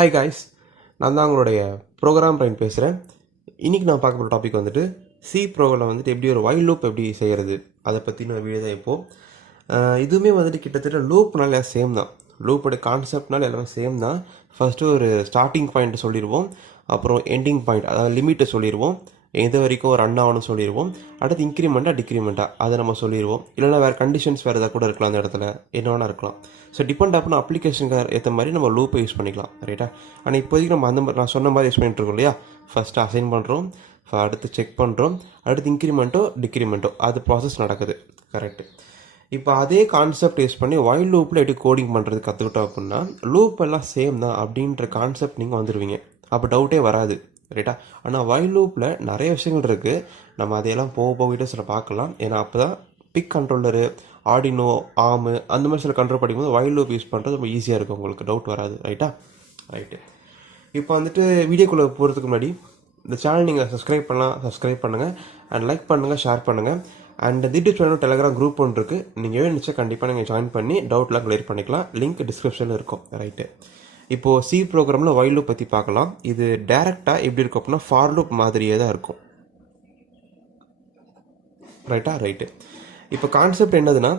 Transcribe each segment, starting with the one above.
Hi guys, நான் தான் உங்களுடைய ப்ரோக்ராம் பிரைன் பேசுகிறேன். இன்றைக்கி நான் பார்க்க போகிற டாபிக் வந்துட்டு சி ப்ரோக்ராமில் வந்துட்டு எப்படி ஒரு வைல் லூப் எப்படி செய்கிறது அதை பற்றின ஒரு வீடியோ தான் இப்போது. இதுவுமே வந்துட்டு கிட்டத்தட்ட லூப்னால சேம் தான். லூப்போட கான்செப்ட்னால எல்லாமே சேம் தான். ஃபஸ்ட்டு ஒரு ஸ்டார்டிங் பாயிண்ட் சொல்லிடுவோம், அப்புறம் எண்டிங் பாயிண்ட் அதாவது லிமிட்டை சொல்லிடுவோம், எது வரைக்கும் ரன் ஆகணும்னு சொல்லிடுவோம், அடுத்து இன்க்ரிமெண்ட்டாக டிக்ரிமெண்ட்டாக அதை நம்ம சொல்லிடுவோம். இல்லைனா வேறு கண்டிஷன்ஸ் வேறு எதாவது கூட இருக்கலாம், அந்த இடத்துல என்ன வேணா இருக்கலாம். ஸோ டிபெண்ட் ஆப்பின அப்ளிகேஷனுக்கு ஏற்ற மாதிரி நம்ம லூப்பை யூஸ் பண்ணிக்கலாம், ரைட்டா? ஆனால் இப்போதைக்கு நம்ம அந்த நான் சொன்ன மாதிரி யூஸ் பண்ணிட்டு இருக்கோம் இல்லையா? ஃபஸ்ட்டு அசைன் பண்ணுறோம், அடுத்து செக் பண்ணுறோம், அடுத்து இன்க்ரிமெண்ட்டோ டிக்ரிமெண்ட்டோ அது ப்ராசஸ் நடக்குது, கரெக்டு. இப்போ அதே கான்செப்ட் யூஸ் பண்ணி வைல் லூப்பில் எப்படி கோடிங் பண்ணுறது கற்றுக்கிட்டோம் அப்படின்னா லூப் எல்லாம் சேம் தான் அப்படின்ற கான்செப்ட் நீங்கள் வந்துடுவீங்க. அப்போ டவுட்டே வராது, ரைட்டா? ஆனால் வைல் லூப்பில் நிறைய விஷயங்கள் இருக்குது. நம்ம அதையெல்லாம் போக வீடியோஸில் பார்க்கலாம். ஏன்னா அப்போ தான் பிக் கண்ட்ரோலரு, ஆர்டினோ, ஆர்மு அந்த மாதிரி சில கண்ட்ரோல் படிக்கும்போது வைல் லூப் யூஸ் பண்ணுறது ரொம்ப ஈஸியாக இருக்கும், உங்களுக்கு டவுட் வராது, ரைட்டா? ரைட்டு. இப்போ வந்துட்டு வீடியோக்குள்ளே போகிறதுக்கு முன்னாடி இந்த சேனல் நீங்கள் சப்ஸ்கிரைப் பண்ணுங்கள், அண்ட் லைக் பண்ணுங்கள், ஷேர் பண்ணுங்கள். அண்ட் திட்டு சேனல் டெலிகிராம் குரூப் ஒன்று இருக்குது, நீங்கள் நினச்சா கண்டிப்பாக நீங்கள் ஜாயின் பண்ணி டவுட்லாம் கிளியர் பண்ணிக்கலாம். லிங்க் டிஸ்கிரிப்ஷனில் இருக்கும், ரைட்டு? இப்போது சி ப்ரோக்ராமில் வைல் லூப் பற்றி பார்க்கலாம். இது டேரெக்டாக எப்படி இருக்கும் அப்படின்னா ஃபார் லூப் மாதிரியே தான் இருக்கும், ரைட்டா? ரைட்டு. இப்போ கான்செப்ட் என்னதுன்னா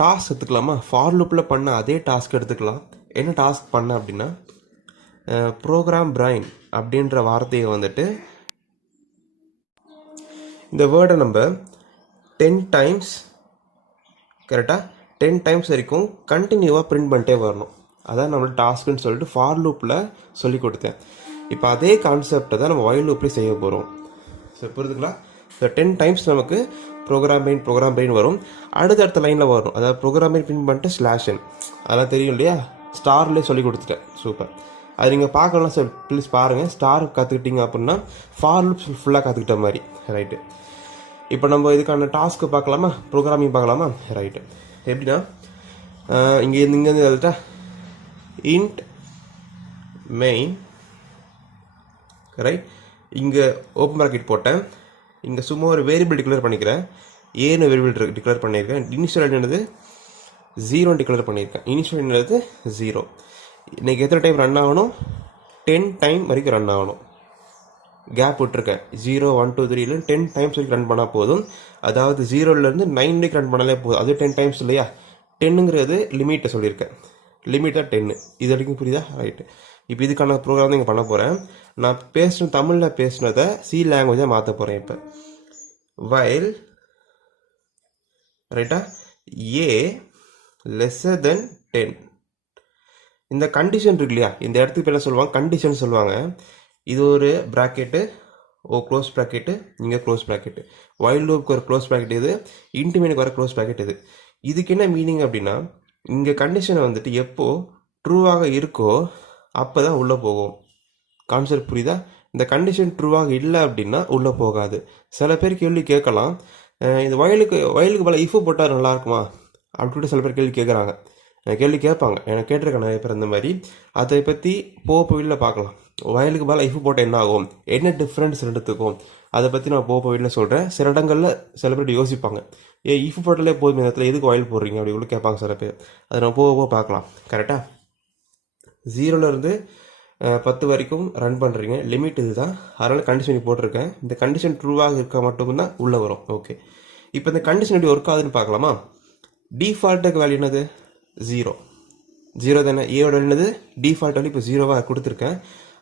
டாஸ்க் எடுத்துக்கலாமா? ஃபார் லூப்பில் பண்ண அதே டாஸ்க் எடுத்துக்கலாம். என்ன டாஸ்க் பண்ண அப்படின்னா ப்ரோக்ராம் பிரைன் அப்படின்ற வார்த்தையை வந்துட்டு இந்த வேர்டை நம்ம 10 டைம்ஸ், கரெக்டாக 10 டைம்ஸ் வரைக்கும் கண்டினியூவாக பிரிண்ட் பண்ணிட்டே வரணும். அதான் நம்மளோட டாஸ்க்குன்னு சொல்லிட்டு ஃபார் லூப்பில் சொல்லி கொடுத்தேன். இப்போ அதே கான்செப்டை தான் நம்ம வைல் லூப்லேயும் செய்ய போகிறோம். ஸோ புரியுதுங்களா? ஸோ 10 டைம்ஸ் நமக்கு ப்ரோக்ராம் பிரெயின் வரும். அடுத்த லைனில் வரும், அதாவது ப்ரோக்ராம் பிரிண்ட் பண்ணிட்டு ஸ்லாஷன், அதெல்லாம் தெரியும் இல்லையா? ஸ்டார்லேயே சொல்லி கொடுத்துட்டேன், சூப்பர். அது நீங்கள் பார்க்கலாம் சார், ப்ளீஸ் பாருங்கள். ஸ்டார் கற்றுக்கிட்டீங்க அப்படின்னா ஃபார் லூப்ஸ் ஃபுல்லாக கற்றுக்கிட்ட மாதிரி, ரைட்டு? இப்போ நம்ம இதுக்கான டாஸ்க்கு பார்க்கலாமா? ப்ரோக்ராமிங் பார்க்கலாமா? ரைட்டு. எப்படின்னா இங்கேருந்து எழுதிட்டா இன்ட் மெயின், ரைட்? இங்கே ஓப்பன் ப்ராக்கெட் போட்டேன், இங்கே சும்மா ஒரு வேரியபிள் டிக்ளேர் பண்ணிக்கிறேன், ஏன்னு வேரியபிள் டிக்ளேர் பண்ணியிருக்கேன். இனிஷியல் என்னது 0 டிக்ளேர் பண்ணியிருக்கேன். இனிஷியல் என்னது 0. இன்றைக்கி எத்தனை டைம் ரன் ஆகணும்? 10 டைம் வரைக்கும் ரன் ஆகணும். கேப் விட்டுருக்கேன், 0 1 2 3 10 டைம்ஸ் வரைக்கும் ரன் பண்ணால் போதும். அதாவது 0லேருந்து 9 வரைக்கும் ரன் பண்ணாலே போதும். அது 10 டைம்ஸ் இல்லையா? 10ங்கிறது லிமிட்டை சொல்லியிருக்கேன், லிமிட் தான் 10. இது வரைக்கும் புரியுதா? ரைட்டு. இப்போ இதுக்கான ப்ரோக்ராம் தான் இங்கே பண்ண போகிறேன். நான் தமிழில் பேசினதை சி லாங்குவேஜாக மாற்ற போகிறேன். இப்போ வைல், ரைட்டா, ஏ லெஸ்ஸர் தென் 10. இந்த கண்டிஷன் இருக்கு இல்லையா? இந்த இடத்துக்கு என்ன சொல்லுவாங்க? கண்டிஷன் சொல்லுவாங்க. இது ஒரு ப்ராக்கெட்டு, க்ளோஸ் ப்ராக்கெட்டு, இங்கே க்ளோஸ் ப்ராக்கெட்டு. வைல் லூப்க்கு ஒரு க்ளோஸ் ப்ராக்கெட் இது, இன்டிமேனுக்கு வர க்ளோஸ் ப்ராக்கெட் இது. இதுக்கு என்ன மீனிங் அப்படின்னா இங்கே கண்டிஷனை வந்துட்டு எப்போ ட்ரூவாக இருக்கோ அப்போ தான் உள்ளே போகும். கான்செப்ட் புரியுதா? இந்த கண்டிஷன் ட்ரூவாக இல்லை அப்படின்னா உள்ளே போகாது. சில பேர் கேள்வி கேட்கலாம், இந்த வயலுக்கு பல இஃபு போட்டால் நல்லா இருக்குமா அப்படின்ட்டு சில பேர் கேள்வி கேட்குறாங்க, கேள்வி கேட்பாங்க. எனக்கு கேட்டிருக்கேன் நிறைய பேர் இந்த மாதிரி. அதை பற்றி வீட்டில் பார்க்கலாம். வயலுக்கு மேலே இஃபு போட்டால் என்ன ஆகும், என்ன டிஃப்ரென்ஸ் ரெண்டுத்துக்கும், அதை பற்றி நான் வீட்டில் சொல்கிறேன். சில இடங்களில் சில பேர் யோசிப்பாங்க, இஃபு போட்டாலே போதும், இந்த இடத்துல எதுக்கு வயல் போடுறீங்க அப்படி கூட கேட்பாங்க சில பேர். அதை நம்ம போக பார்க்கலாம், கரெக்டாக? 0லேருந்து 10 வரைக்கும் ரன் பண்ணுறீங்க, லிமிட் இது தான். அதனால் கண்டிஷன் போட்டிருக்கேன். இந்த கண்டிஷன் ட்ரூவாக இருக்க மட்டும்தான் உள்ளே வரும். ஓகே, இப்போ இந்த கண்டிஷன் எப்படி ஒர்க் ஆகுதுன்னு பார்க்கலாமா? டிஃபால்ட்டுக்கு வேல்யூ என்னது? 0 தானே? ஏவோட என்னது டிஃபால்ட் வேல்யூ இப்போ 0வாக கொடுத்துருக்கேன்.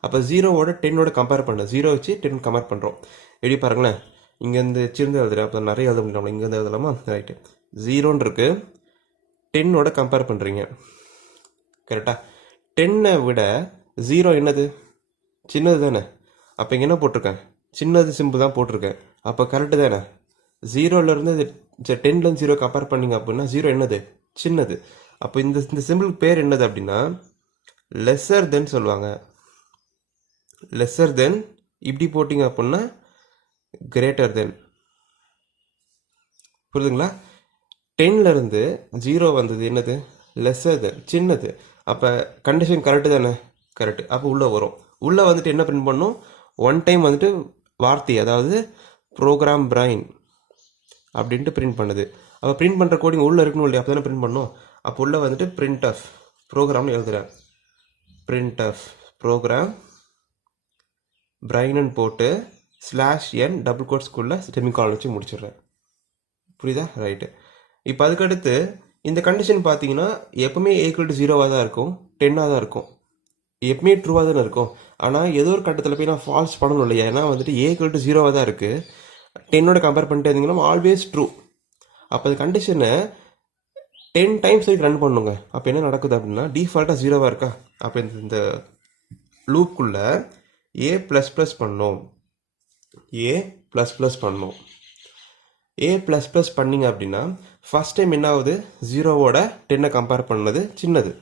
அப்போ 0வோட 10ஓட கம்பேர் பண்ண, 0 வச்சு 10 கம்பேர் பண்ணுறோம். எப்படி பாருங்களேன், இங்கேருந்து சிறந்து எழுதுறேன், அப்போ நிறைய எழுத முடியும். இங்கேருந்து எழுதலாமா? ரைட்டு. 0ன்னு இருக்கு, 10ஓட கம்பேர் பண்ணுறீங்க, கரெக்டாக? 10ஐ விட 0 என்னது? சின்னது தானே? அப்போ இங்கே என்ன போட்டிருக்கேன்? சின்னது சிம்பிள் தான் போட்டிருக்கேன். அப்போ கரெக்டு தானே? 0லேருந்து 10லேருந்து 0 கம்பேர் பண்ணிங்க அப்படின்னா 0 என்னது? சின்னது. அப்போ இந்த சிம்பிளுக்கு பேர் என்னது அப்படின்னா லெஸ்ஸர் தென் சொல்லுவாங்க. லெஸ்ஸர் தென் இப்படி போட்டிங்க அப்படின்னா கிரேட்டர் தென். புரியுதுங்களா? 10லேருந்து 0 வந்தது என்னது? லெஸ்ஸர் தென், சின்னது. அப்போ கண்டிஷன் கரெக்டு தானே? கரெக்டு. அப்போ உள்ளே வரும். உள்ளே வந்துட்டு என்ன பிரிண்ட் பண்ணும்? 1 டைம் வந்துட்டு வார்த்தை, அதாவது ப்ரோக்ராம் பிரைன் அப்படின்ட்டு பிரிண்ட் பண்ணுது. அப்போ பிரிண்ட் பண்ணுற கோடிங் உள்ளே இருக்கணும் இல்லையா? அப்போ தானே பிரிண்ட் பண்ணணும். அப்போ உள்ளே வந்துட்டு பிரிண்ட் ஆஃப் ப்ரோக்ராம்னு எழுதுகிறேன். பிரிண்ட் ஆஃப் ப்ரோக்ராம் பிரைனன் போட்டு /n டபுள் கோட்ஸ்குள்ளே செமிகாலன் வச்சு முடிச்சிடுறேன். புரியுதா? ரைட்டு. இப்போ அதுக்கடுத்து இந்த கண்டிஷன் பார்த்தீங்கன்னா எப்பவுமே A=0 தான் இருக்கும், 10 தான் இருக்கும், எப்பவுமே ட்ரூவாக தானே இருக்கும். ஆனால் ஏதோ ஒரு கட்டத்தில் போய் நான் ஃபால்ஸ் பண்ணணும் இல்லையா? ஏன்னா வந்துட்டு A=0 தான் இருக்குது, 10ஓட கம்பேர் பண்ணிட்டு இருந்தீங்கன்னா ஆல்வேஸ் ட்ரூ. அப்போ அந்த கண்டிஷனை 10 டைம்ஸ் வரைக்கும் ரன் பண்ணுங்க. அப்போ என்ன நடக்குது அப்படின்னா டிஃபால்ட்டாக 0 இருக்கா? அப்போ இந்த லூப்புக்குள்ளே A++ பண்ணோம், A++ பண்ணோம். A++ பண்ணிங்க அப்படின்னா ஃபஸ்ட் டைம் என்ன ஆகுது? 0ஓட 10 கம்பேர் பண்ணது சின்னது,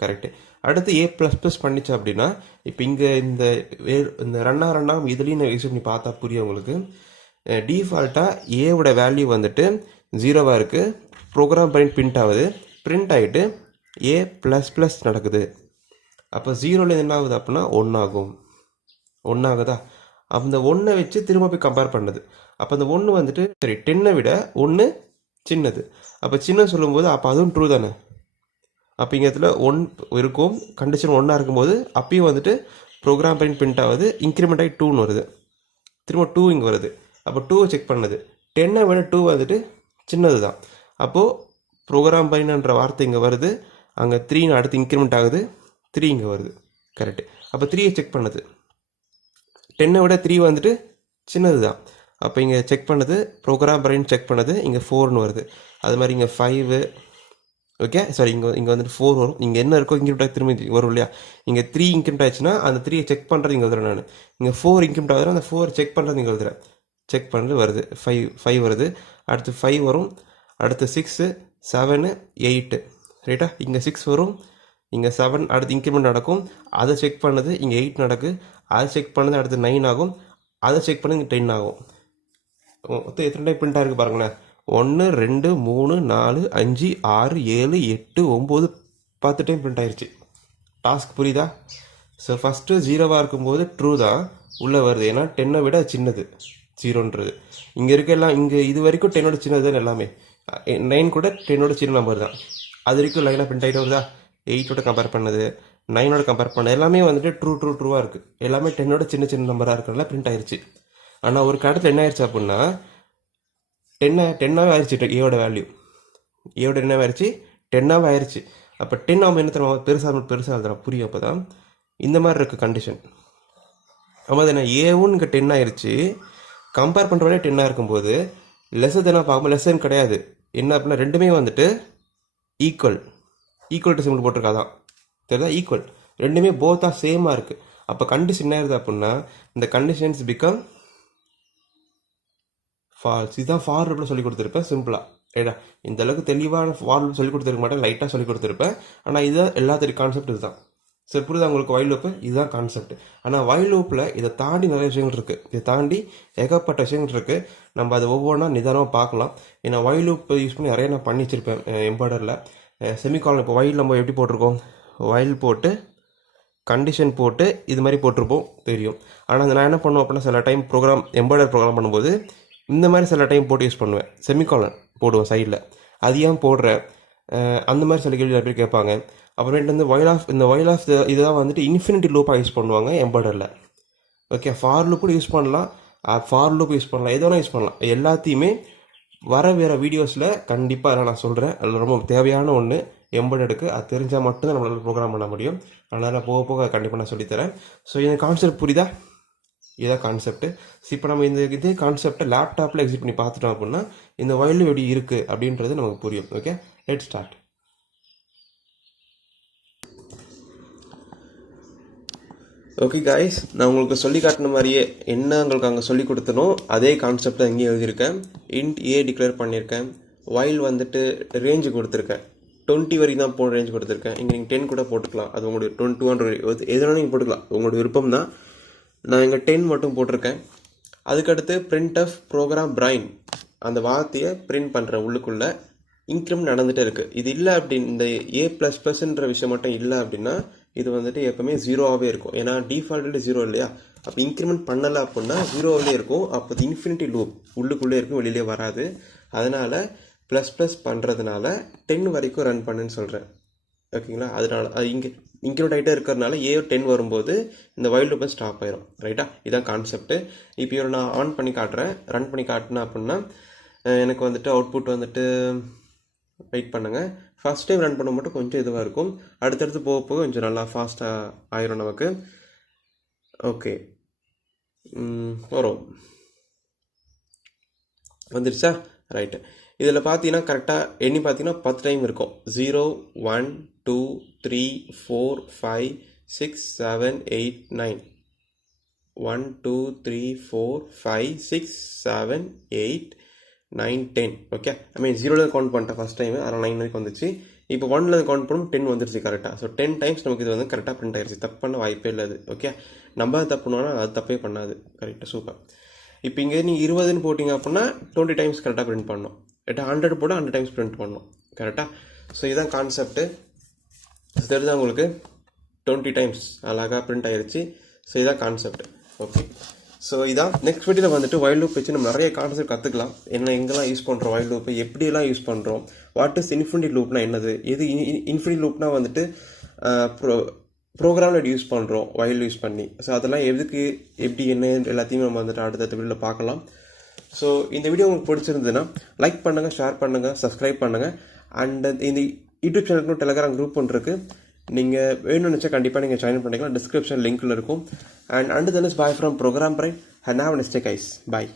கரெக்டு. அடுத்து A++ பண்ணிச்சு அப்படின்னா இப்போ இங்கே இந்த ரன்னாக இதுலேயும் நான் யூஸ் பண்ணி பார்த்தா புரியும் உங்களுக்கு. டிஃபால்ட்டாக ஏவோட வேல்யூ வந்துட்டு 0 இருக்குது, ப்ரோக்ராம் பிரிண்ட் ஆகுது, பிரிண்ட் ஆகிட்டு A++ நடக்குது. அப்போ 0ல் என்ன ஆகுது அப்படின்னா 1 ஆகும். 1 ஆகுதா? அந்த 1 வச்சு திரும்ப போய் கம்பேர் பண்ணுது. அப்போ அந்த 1 வந்துட்டு சரி 10 விட 1 சின்னது. அப்போ சின்ன சொல்லும்போது அப்போ அதுவும் ட்ரூ தானே. அப்போ இங்கே இடத்துல 1 இருக்கும், கண்டிஷன் 1 இருக்கும்போது அப்பயும் வந்துட்டு ப்ரோக்ராம் பிரிண்ட் ஆகுது, இன்க்ரிமெண்ட் ஆகி 2ன்னு வருது, திரும்ப 2 இங்கே வருது. அப்போ 2 செக் பண்ணுது, 10 விட 2 வந்துட்டு சின்னது தான். அப்போது ப்ரோக்ராம் பிரிண்ட்ன்ற வார்த்தை இங்கே வருது, அங்கே 3 அடுத்து இன்க்ரிமெண்ட் ஆகுது, 3 இங்கே வருது, கரெக்டு. அப்போ 3 செக் பண்ணுது, 10 விட 3 வந்துட்டு சின்னது தான். அப்போ இங்கே செக் பண்ணுது, ப்ரோக்ராம் பிரைன் செக் பண்ணுது, இங்கே 4ன்னு வருது. அது மாதிரி இங்கே 5, ஓகே சாரி இங்கே வந்துட்டு 4 வரும். இங்கே என்ன இருக்கோ இன்க்ரிமெண்ட் ஆகி திரும்பி வரும் இல்லையா? இங்கே 3 இன்க்ரிமெண்ட் ஆச்சுன்னா அந்த 3 செக் பண்ணுறது இங்கே வந்துடுறேன் நான். இங்கே 4 இன்க்ரிமெண்ட் ஆகுதுன்னா அந்த 4 செக் பண்ணுறது இங்கே வந்துடுறேன், செக் பண்ணுறது வருது. 5 வருது, அடுத்து 5 வரும், அடுத்து 6, 7, 8, ரைட்டா? இங்கே 6 வரும், இங்கே 7, அடுத்து இன்க்ரிமெண்ட் நடக்கும், அதை செக் பண்ணுது, இங்கே 8 நடக்கு, அதை செக் பண்ணது, அடுத்து 9 ஆகும், அதை செக் பண்ணது இங்கே 10 ஆகும். மொத்தம் எத்தனை டைம் பிரிண்ட் ஆகிருக்கு பாருங்களேன். 1 2 3 4 5 6 7 8 9 10 டைம் பிரிண்ட் ஆயிடுச்சு. டாஸ்க் புரியுதா? ஸோ ஃபஸ்ட்டு 0 இருக்கும்போது ட்ரூ தான் உள்ளே வருது, ஏன்னா 10 விட சின்னது 0ன்றது. இங்கே இருக்க எல்லாம் இங்கே இது வரைக்கும் 10ஓட சின்னது தான் எல்லாமே. 9 கூட 10ஓட சின்ன நம்பர் தான். அது வரைக்கும் லைனாக பிரிண்ட் ஆகிட்டு வருதா? 8ஓட கம்பேர் பண்ணது, 9ஓட கம்பேர் பண்ணது எல்லாமே வந்துட்டு ட்ரூவாக இருக்குது. எல்லாமே 10ஓட சின்ன சின்ன நம்பராக இருக்கிறனால பிரிண்ட் ஆயிடுச்சு. ஆனால் ஒரு கட்டத்தில் என்ன ஆயிடுச்சு அப்படின்னா 10ஆகவே ஆயிடுச்சு. ஏவோட வேல்யூ ஏவோட என்ன ஆயிடுச்சு? 10ஆகவே ஆயிடுச்சு. அப்போ 10 ஆகும் என்ன தருவோம்? பெருசாக எழுதுறோம், புரியும். அப்போ தான் இந்த மாதிரி இருக்குது கண்டிஷன். ஆமாம் அது என்ன ஏவும் இங்கே 10 ஆயிடுச்சு, கம்பேர் பண்ணுற வேலையை 10 இருக்கும்போது லெஸ்ஸர் தானே பார்க்கும்போது லெஸ்ஸன் கிடையாது. என்ன அப்படின்னா ரெண்டுமே வந்துட்டு ஈக்குவல் டு சிம்பிள் போட்டிருக்காதான் தெரியுதா? ஈக்குவல், ரெண்டுமே போத்தாக சேமாக இருக்குது. அப்போ கண்டிஷன் என்ன ஆயிருது அப்படின்னா இந்த கண்டிஷன்ஸ் பிகம் ஃபால்ஸ். இதுதான் ஃபார் லூப்பில் சொல்லி கொடுத்துருப்பேன் சிம்பிளாக, ரைட்டா? இந்த அளவுக்கு தெளிவான ஃபார் லூப் சொல்லி கொடுத்துருக்க மாட்டேன், லைட்டாக சொல்லி கொடுத்துருப்பேன். ஆனால் இதுதான் எல்லாத்துக்கும் கான்செப்ட் இதுதான். சரி புரியுதா உங்களுக்கு? வைல் லூப்பு இதுதான் கான்செப்ட். ஆனால் வைல் லூப்பில் இதை தாண்டி நிறைய விஷயங்கள் இருக்குது, இதை தாண்டி ஏகப்பட்ட விஷயங்கள் இருக்குது. நம்ம அதை ஒவ்வொன்றா நிதானமாக பார்க்கலாம். ஏன்னா வைல் லூப் யூஸ் பண்ணி நிறைய நான் பண்ணி வச்சுருப்பேன் எம்பாய்டரில். செமிகாலன் இப்போ வைல் நம்ம எப்படி போட்டிருக்கோம்? வைல் போட்டு கண்டிஷன் போட்டு இது மாதிரி போட்டிருப்போம், தெரியும். ஆனால் நான் என்ன பண்ணுவோம் அப்படின்னா சில டைம் எம்பாய்டர் ப்ரோக்ராம் பண்ணும்போது இந்த மாதிரி சில டைம் போட்டு யூஸ் பண்ணுவேன், செமிகாலன் போடுவேன் சைடில். அது ஏன் போடுறேன் அந்த மாதிரி சில கேள்வி எப்படி கேட்பாங்க. அப்புறமேட்டு வந்து வைல் ஆஃப் இதுதான் வந்துட்டு இன்ஃபினிட்டி லூப்பாக யூஸ் பண்ணுவாங்க எம்பாய்டரில். ஓகே, ஃபார் லூப் கூட யூஸ் பண்ணலாம், ஃபார் லூப் யூஸ் பண்ணலாம், எது வேணால் யூஸ் பண்ணலாம். எல்லாத்தையுமே வேறு வீடியோஸில் கண்டிப்பாக அதெல்லாம் நான் சொல்கிறேன். அதில் ரொம்ப தேவையான ஒன்று எம்பாய்டருக்கு, அது தெரிஞ்சால் மட்டும்தான் நம்மளால் ப்ரோக்ராம் பண்ண முடியும். அதனால் போக போக கண்டிப்பாக நான் சொல்லித்தரேன். ஸோ இந்த கான்செப்ட் புரியுதா? இதுதான் கான்செப்ட். இப்போ நம்ம இதே கான்செப்டை லேப்டாப்பில் எக்ஸிட் பண்ணி பார்த்துட்டோம் அப்படின்னா இந்த வைல் எப்படி இருக்குது அப்படின்றது நமக்கு புரியும். Okay, let's start. Okay guys, நான் உங்களுக்கு சொல்லி காட்டின மாதிரியே என்ன உங்களுக்கு அங்கே சொல்லி கொடுத்தனோ அதே கான்செப்ட் தான் இங்கேயும் எழுதியிருக்கேன். இன்ட் ஏ டிக்ளேர் பண்ணியிருக்கேன், வைல் வந்துட்டு ரேஞ்சு கொடுத்துருக்கேன், 20 வரைக்கும் தான் போட ரேஞ்ச் கொடுத்துருக்கேன். இங்கே நீங்கள் 10 கூட போட்டுக்கலாம், அது உங்களுடைய 200 எதுனாலும் நீங்கள் போட்டுக்கலாம், உங்களுடைய விருப்பம் தான். நான் இங்கே 10 மட்டும் போட்டிருக்கேன். அதுக்கடுத்து பிரிண்ட் ஆஃப் ப்ரோக்ராம் பிரைன் அந்த வார்த்தையை பிரிண்ட் பண்ணுறேன். உள்ளுக்குள்ளே இன்க்ரிமெண்ட் நடந்துகிட்டே இருக்குது. இது இல்லை அப்படின்னு இந்த A++ன்ற விஷயம் மட்டும் இல்லை அப்படின்னா இது வந்துட்டு எப்பவுமே 0ஆகவே இருக்கும். ஏன்னா டிஃபால்ட்டு 0 இல்லையா? அப்போ இன்க்ரிமெண்ட் பண்ணலை அப்படின்னா 0விலே இருக்கும். அப்போ அது இன்ஃபினிட்டி லூப் உள்ளுக்குள்ளே இருக்கும், வெளியிலே வராது. அதனால் ++ பண்ணுறதுனால 10 வரைக்கும் ரன் பண்ணுன்னு சொல்கிறேன். ஓகேங்களா? அதனால அது இங்கே இன்க்ளூட் ஆகிட்டே இருக்கிறதுனால ஏ 10 வரும்போது இந்த வைல் லூப்பை ஸ்டாப் ஆயிரும். ரைட்டா? இதான் கான்செப்ட். இப்போ இவரை நான் ஆன் பண்ணி காட்டுறேன். ரன் பண்ணி காட்டினேன் அப்படின்னா எனக்கு வந்துட்டு அவுட்புட் வந்துட்டு வெயிட் பண்ணுங்கள். ஃபஸ்ட் டைம் ரன் பண்ண மட்டும் கொஞ்சம் இதுவாக இருக்கும். அடுத்தடுத்து போக போக கொஞ்சம் நல்லா ஃபாஸ்ட்டாக ஆயிரும் நமக்கு. ஓகே, வரும். வந்துருச்சா? ரைட்டு. இதில் பார்த்தீங்கன்னா கரெக்டாக எண்ணி பார்த்தீங்கன்னா 10 டைம் இருக்கும். 0 1 2 3 4 5 6 7 8 9 1 2 3 4 5 6 7 8 9 10. ஓகே, ஐ மீன் 0லேருந்து கவுண்ட் பண்ணிட்டேன் ஃபஸ்ட் டைம், அதனால் 9 வரைக்கும் வந்துச்சு. இப்போ 1லேருந்து கவுண்ட் பண்ணும் 10 வந்துருச்சு கரெக்டாக. ஸோ 10 டைம்ஸ் நமக்கு இது வந்து கரெக்டாக பிரிண்ட் ஆயிடுச்சு. தப்பு பண்ண வாய்ப்பே இல்லை அது. ஓகே, நம்ம தப்பு பண்ணுவோன்னா அது தப்பே பண்ணாது. கரெக்டாக, சூப்பர். இப்போ இங்கே நீங்கள் 20ன்னு போட்டிங்க அப்படின்னா 20 டைம்ஸ் கரெக்டாக பிரிண்ட் பண்ணணும். 100 போட 100 டைம்ஸ் பிரிண்ட் பண்ணணும். கரெக்டாக? ஸோ இதுதான் கான்செப்ட்டு. தெரியுதா உங்களுக்கு? 20 டைம்ஸ் அழகாக பிரிண்ட் ஆயிடுச்சு. ஸோ இதான் கான்செப்ட். ஓகே, ஸோ இதான் நெக்ஸ்ட் வீடியோவில் வந்துட்டு வைல் லூப் வச்சு நம்ம நிறைய கான்செப்ட் கற்றுக்கலாம். என்ன எங்கெல்லாம் யூஸ் பண்ணுறோம் வைல் லூப்பை, எப்படியெல்லாம் யூஸ் பண்ணுறோம், வாட் இஸ் இன்ஃபினிட்டி லூப்னா என்னது, எது இன்ஃபினிட்டி லூப்னா வந்துட்டு ப்ரோக்ராமில் யூஸ் பண்ணுறோம் வைல் யூஸ் பண்ணி. ஸோ அதெல்லாம் எதுக்கு எப்படி என்ன எல்லாத்தையும் நம்ம வந்துட்டு அடுத்த வீடியோவில் பார்க்கலாம். ஸோ இந்த வீடியோ உங்களுக்கு பிடிச்சிருந்ததுன்னா லைக் பண்ணுங்கள், ஷேர் பண்ணுங்கள், சப்ஸ்கிரைப் பண்ணுங்கள். அண்ட் இந்த யூடியூப் சேனலுக்கு டெலகிராம் குரூப் ஒன்று இருக்குது. நீங்கள் வேணும்னு நினச்சா கண்டிப்பாக நீங்கள் ஜாயின் பண்ணிக்கலாம். டிஸ்கிரிப்ஷன் லிங்க்கில் இருக்கும். And then is bye from programme bright. Have a nice day guys. Bye.